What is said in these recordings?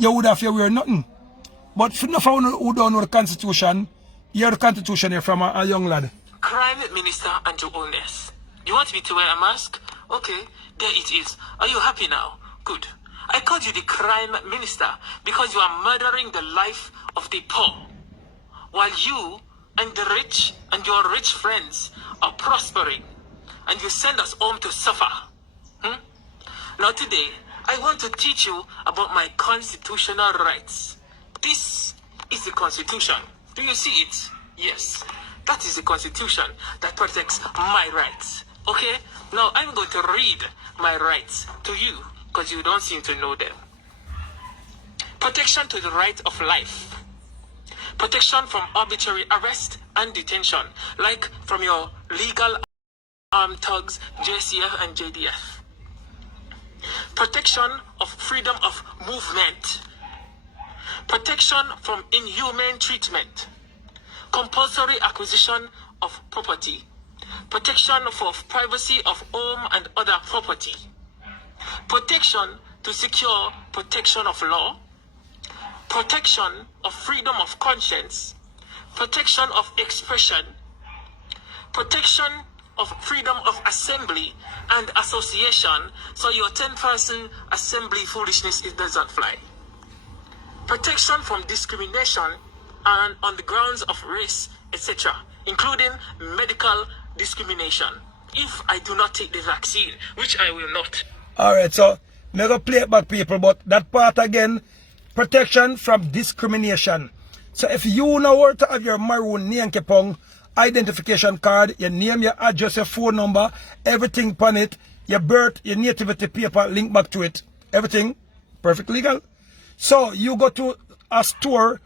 you would have to wear nothing. But for enough who don't know the Constitution, you hear the Constitution here from a young lad. Crime Minister and your holness. You want me to wear a mask? Okay, there it is. Are you happy now? Good. I called you the crime minister because you are murdering the life of the poor, while you and the rich and your rich friends are prospering, and you send us home to suffer. Now today, I want to teach you about my constitutional rights. This is the Constitution. Do you see it? Yes. That is the Constitution that protects my rights. Okay? Now I'm going to read my rights to you because you don't seem to know them. Protection to the right of life. Protection from arbitrary arrest and detention, like from your legal armed thugs, JCF and JDF. Protection of freedom of movement. Protection from inhumane treatment. Compulsory acquisition of property. Protection for privacy of home and other property. Protection to secure protection of law. Protection of freedom of conscience. Protection of expression. Protection of freedom of assembly and association, so your 10-person assembly foolishness, it doesn't fly. Protection from discrimination and on the grounds of race, etc., including medical discrimination, if I do not take the vaccine, which I will not. Alright, so I'm going to play it back, people, but that part again, protection from discrimination. So if you know where to have your maroon Nyankepong identification card, your name, your address, your phone number, everything upon it, your birth, your nativity paper, link back to it, everything perfect legal. So you go to a store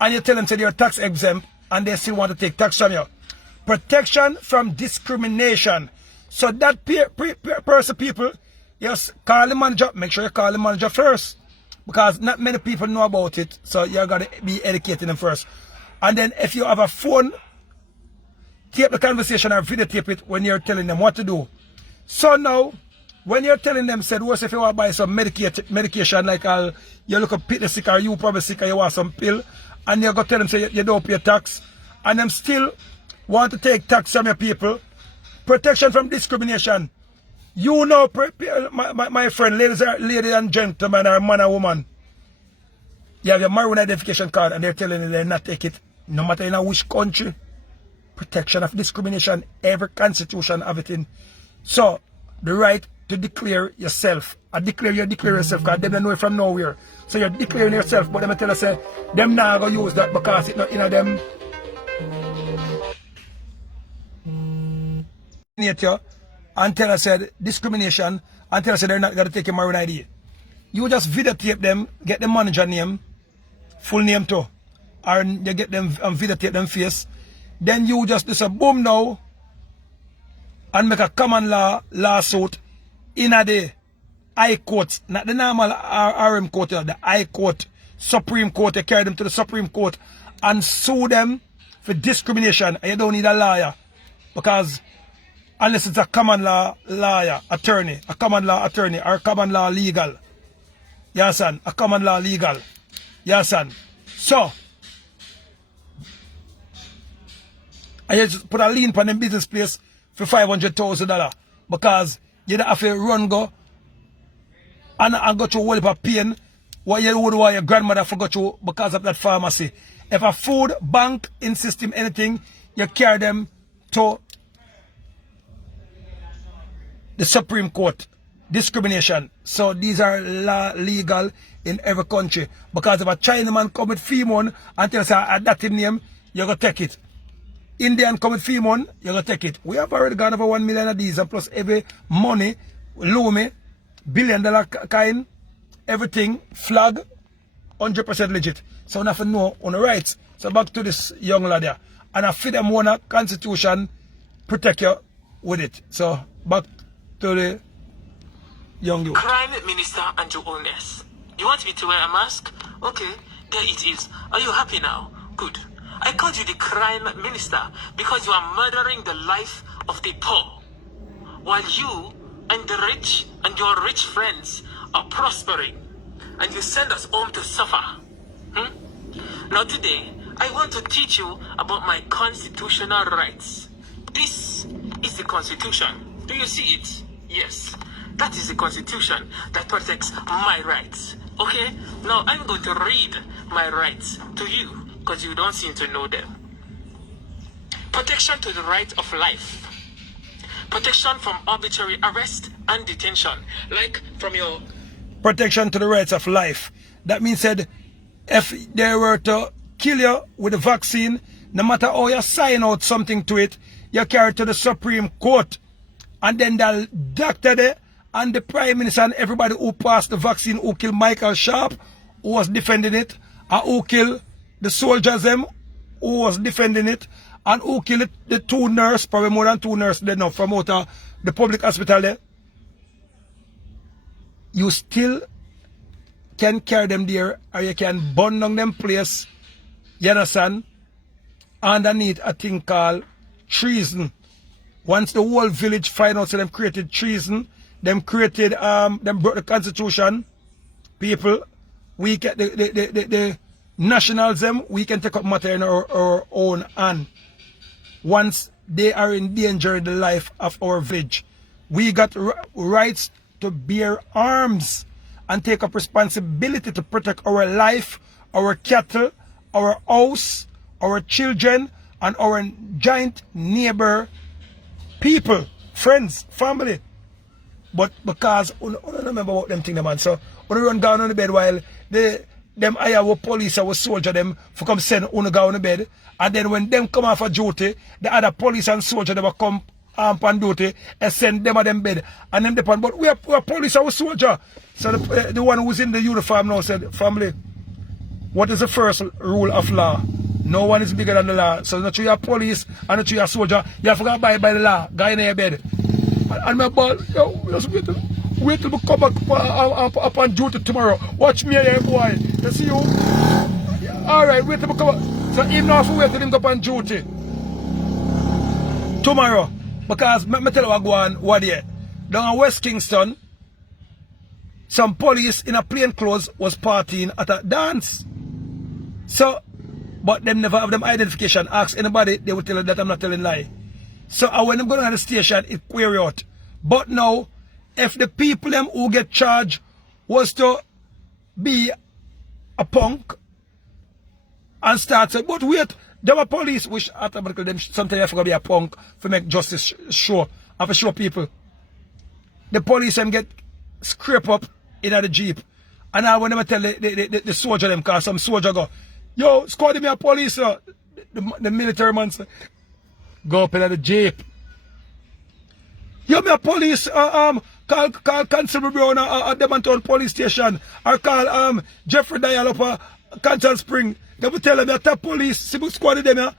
and you tell them that you're tax exempt and they still want to take tax from you. Protection from discrimination. So that person, people, just call the manager. Make sure you call the manager first, because not many people know about it. So you got to be educating them first. And then if you have a phone, tape the conversation or videotape it when you're telling them what to do. So now, when you're telling them, said, what if you want to buy some medication, like you look up Peter sick or you probably sick or you want some pill, and you go tell them, say, you don't pay tax, and them still want to take tax from your people. Protection from discrimination. You know, my friend, ladies and gentlemen, or man or woman, you have your maroon identification card and they're telling you they're not take it, no matter in which country. Protection of discrimination, every constitution have it in. So, the right to declare yourself. I declare yourself because they don't know it from nowhere. So you're declaring yourself, but them tell us, say, them not going to use that because it's not in them. And tell us said discrimination and tell us they're not going to take your maroon ID. You just videotape them, get the manager name, full name too, or you get them and videotape them face. Then you just do some boom now and make a common law lawsuit in the High Court, not the normal RM Court, the High Court, Supreme Court. You carry them to the Supreme Court and sue them for discrimination. And you don't need a lawyer, because unless it's a common law lawyer, attorney, a common law attorney, or common law legal. Yes, son, a common law legal. Yes, son. So, I just put a lien on them business place for $500,000 because you don't have to run go and go through a whole heap of pain what you would want your grandmother forgot you because of that pharmacy. If a food bank insists in anything, you carry them to the Supreme Court. Discrimination. So these are legal in every country. Because if a Chinaman come with Femon and tell us that his name, you're going to take it. Indian come with Femon, you're going to take it. We have already gone over 1 million of these, and plus every money, Lumi, $1 billion kind, everything, flag, 100% legit. So we have to know on the rights. So back to this young lad here. And I feel them want a constitution protect you with it. So back to the young youth. Crime Minister and your holness. You want me to wear a mask? Okay, there it is. Are you happy now? Good. I called you the crime minister because you are murdering the life of the poor, while you and the rich and your rich friends are prospering, and you send us home to suffer. Now today, I want to teach you about my constitutional rights. This is the Constitution. Do you see it? Yes. That is the Constitution that protects my rights. Okay? Now I'm going to read my rights to you because you don't seem to know them. Protection to the right of life. Protection from arbitrary arrest and detention. Like from your... Protection to the rights of life. That means that if they were to kill you with the vaccine, no matter how you sign out something to it, you carry it to the Supreme Court. And then the doctor there and the Prime Minister and everybody who passed the vaccine, who killed Michael Sharp, who was defending it, and who killed the soldiers them, who was defending it, and who killed the 2 nurses, probably more than 2 nurses they know from out of the public hospital there. You still can carry them there, or you can burn down them place, you understand, underneath a thing called treason. Once the whole village find out so them created treason, them created them broke the Constitution, people, we can the nationals them, we can take up matter in our own hand. Once they are endangering the life of our village, we got rights to bear arms and take up responsibility to protect our life, our cattle, our house, our children, and our giant neighbor people, friends, family. But because I don't remember about them thing, man. So when run down on the bed while them Iowa police or soldier them for come send on go on the bed, and then when them come off of duty, the other police and soldier them will come on duty and send them at them bed and them depend. But we are police or soldier. So the one who's in the uniform now said, family, what is the first rule of law? No one is bigger than the law. So not you are police and not you are soldier. You have to abide by the law. Guy in your bed. And my ball, yo, just wait till we come back up on duty tomorrow. Watch me here, boy. You see you? Alright, wait till we come back. So him now have to wait till him go up on duty tomorrow. Because me tell you what go on what day. Down in West Kingston, some police in a plain clothes was partying at a dance. So, but them never have them identification. Ask anybody, they will tell you that I'm not telling lie. So when I'm going to the station, it query out. But now, if the people them who get charged was to be a punk and start saying, but wait, there were police which automatically them sometimes have to be a punk to make justice show and for show people. The police them get scrape up in the jeep. And I when them tell the soldier them, cause some soldier go, yo, squad me a police, the military man say, go up in the jeep. You me a police, call Constable Brown at Demontown police station, or call Jeffrey Dial up at Constant Spring. They will tell them that the police, civil squad of them, yeah,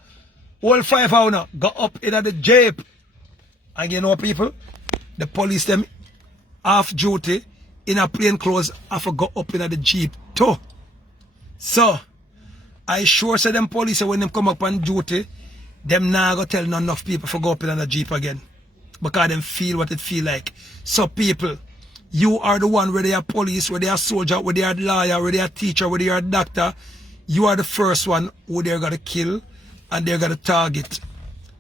all 5 hours now, go up in the jeep. And you know people, the police them off duty in a plain clothes have to go up in the jeep too. So, I sure say them police when them come up on duty, them now go tell none enough people to go up in the jeep again. Because them feel what it feel like. So people, you are the one where they are police, where they are soldier, where they are lawyer, where they are teacher, where they are doctor. You are the first one who they're gonna kill and they're gonna target.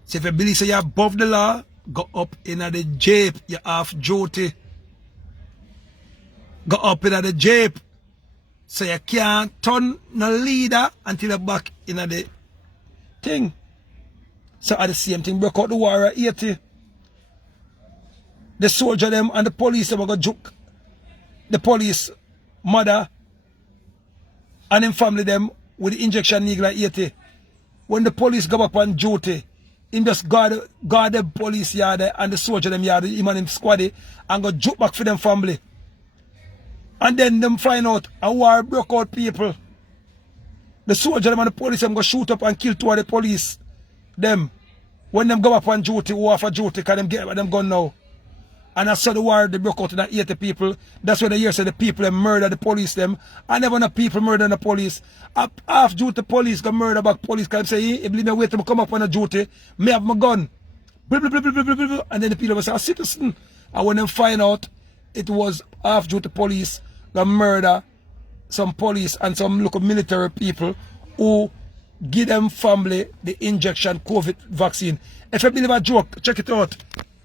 So if you believe so you're above the law, go up in the jeep, you're off duty. Go up in the jeep. So you can't turn no leader until you're back in the thing. So at the same thing, broke out the war at 80. The soldier them and the police them go juke the police mother and them family them with the injection needle at 80. When the police go up on duty, him just guard the police yard and the soldier them yard, him and him squad and go juke back for them family. And then them find out a war broke out people. The soldier them and the police them go shoot up and kill 2 of the police them. When them go up on duty, who off a duty, can them get them gun now. And I saw the war they broke out in that 80 people. That's when the year said the people them murder the police them. And never no people murder the police. Half duty police go murder back police. Can say, hey, if me wait to come up on a duty, me have my gun. Blah, blah, blah, blah, blah, blah. And then the people will say, a citizen. And when them find out it was half duty police go murder some police and some local military people who give them family the injection COVID vaccine. If you believe a joke, check it out.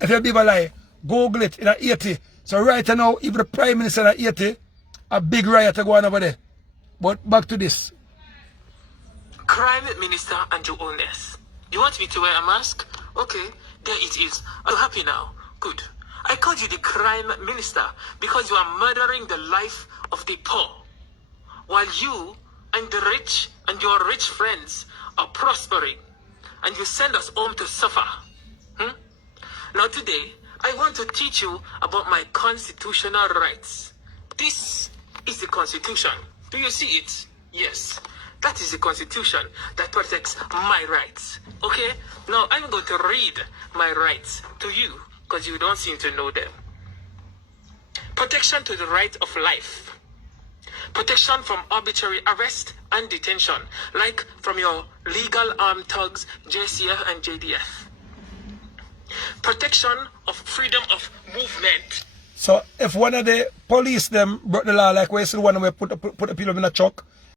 If you believe a lie, Google it in Haiti. So right now, even the Prime Minister in Haiti, a big riot going over there. But back to this. Crime Minister and your holness. You want me to wear a mask? Okay, there it is. Are you happy now? Good. I called you the crime minister because you are murdering the life of the poor, while you and the rich and your rich friends are prospering, and you send us home to suffer. Now today, I want to teach you about my constitutional rights. This is the Constitution. Do you see it? Yes. That is the Constitution that protects my rights. Okay? Now I'm going to read my rights to you because you don't seem to know them. Protection to the right of life. Protection from arbitrary arrest and detention, like from your legal armed thugs, JCF and JDF. Protection of freedom of movement. So if one of the police them broke the law, like we see the one where put a people in a truck,